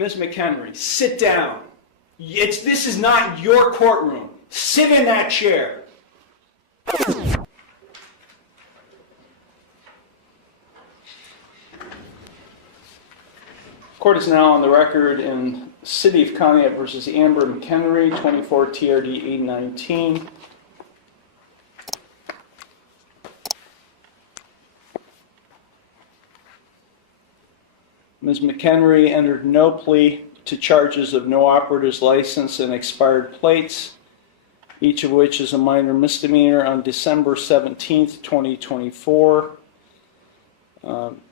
Ms. McKenry, sit down. This is not your courtroom. Sit in that chair. Court is now on the record in City of Conneaut versus Amber McKenry, 24 TRD 819. Ms. McKenry entered no plea to charges of no operator's license and expired plates, each of which is a minor misdemeanor, on December 17th, 2024.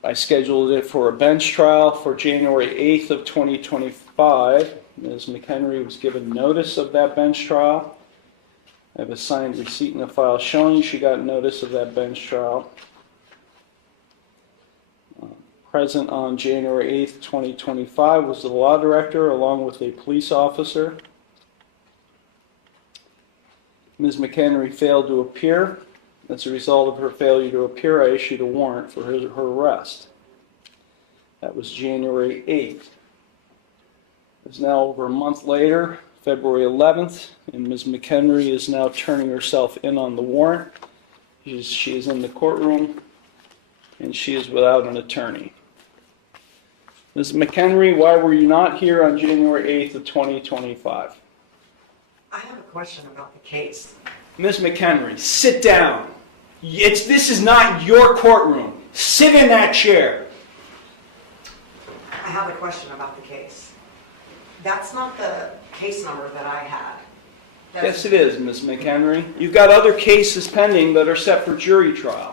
I scheduled it for a bench trial for January 8th of 2025. Ms. McKenry was given notice of that bench trial. I have a signed receipt in the file showing she got notice of that bench trial. Present on January 8th, 2025 was the law director along with a police officer. Ms. McKenry failed to appear. As a result of her failure to appear, I issued a warrant for her arrest. That was January 8th. It's now over a month later, February 11th, and Ms. McKenry is now turning herself in on the warrant. She is in the courtroom, and she is without an attorney. Ms. McKenry, why were you not here on January 8th of 2025? I have a question about the case. Ms. McKenry, sit down. This is not your courtroom. Sit in that chair. I have a question about the case. That's not the case number that I had. Yes, it is, Ms. McKenry. You've got other cases pending that are set for jury trial.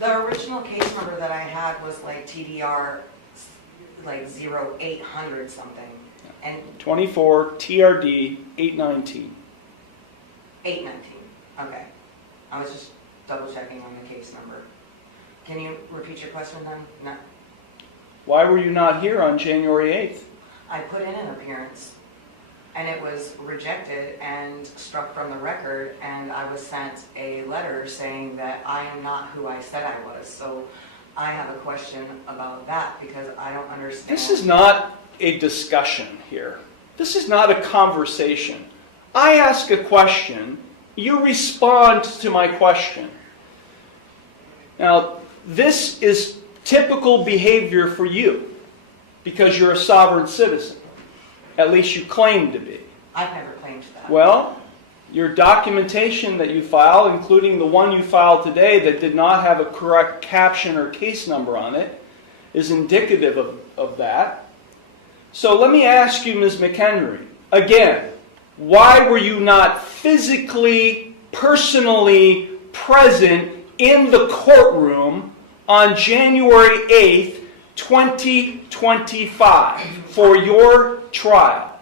The original case number that I had was like TDR, like 0800 something. And 24 TRD 819. 819. Okay. I was just double checking on the case number. Can you repeat your question then? No. Why were you not here on January 8th? I put in an appearance and it was rejected and struck from the record, and I was sent a letter saying that I am not who I said I was. So I have a question about that because I don't understand. This is not a discussion here. This is not a conversation. I ask a question, you respond to my question. Now, this is typical behavior for you because you're a sovereign citizen. At least you claim to be. I've never claimed that. Well, your documentation that you file, including the one you filed today that did not have a correct caption or case number on it, is indicative of that. So let me ask you, Ms. McKenry, again, why were you not physically, personally present in the courtroom on January 8th, 2025 for your trial?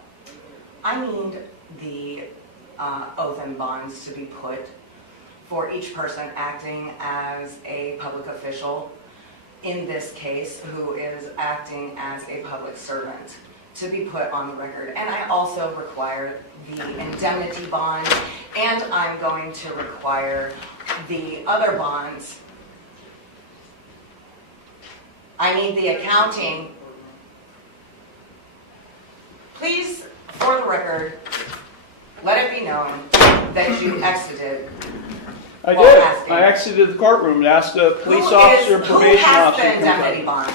I need the oath and bonds to be put for each person acting as a public official in this case who is acting as a public servant to be put on the record. And I also require the indemnity bond, and I'm going to require the other bonds. I need the accounting. Please, for the record, let it be known that you exited. I did. I exited the courtroom and asked a police officer and probation officer. Who has the indemnity bond?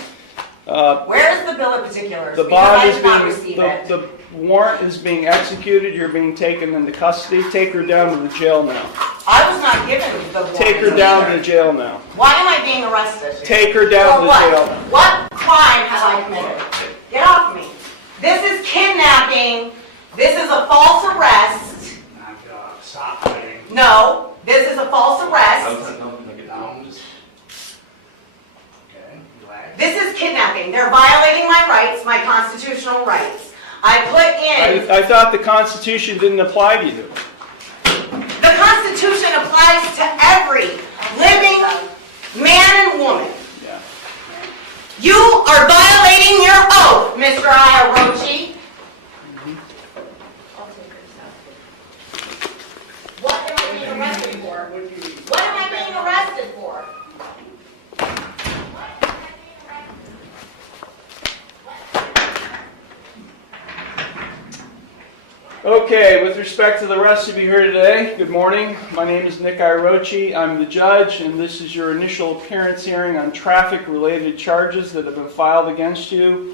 Where is the bill of particulars? The bond is being, the warrant is being executed. You're being taken into custody. Take her down to the jail now. I was not given the warrant. Take her down to the jail now. Why am I being arrested? Take her down to the jail. What crime have I committed? Get off me. This is kidnapping. This is a false arrest. Stop fighting. No, this is a false arrest. This is kidnapping. They're violating my rights, my constitutional rights. I put in... I thought the Constitution didn't apply to you. The Constitution applies to every living man and woman. Yeah. You are violating your oath, Mr. Iarocci. What am I being arrested for? What am I being arrested for? Okay, with respect to the rest of you here today, good morning. My name is Nick Iarocci. I'm the judge, and this is your initial appearance hearing on traffic-related charges that have been filed against you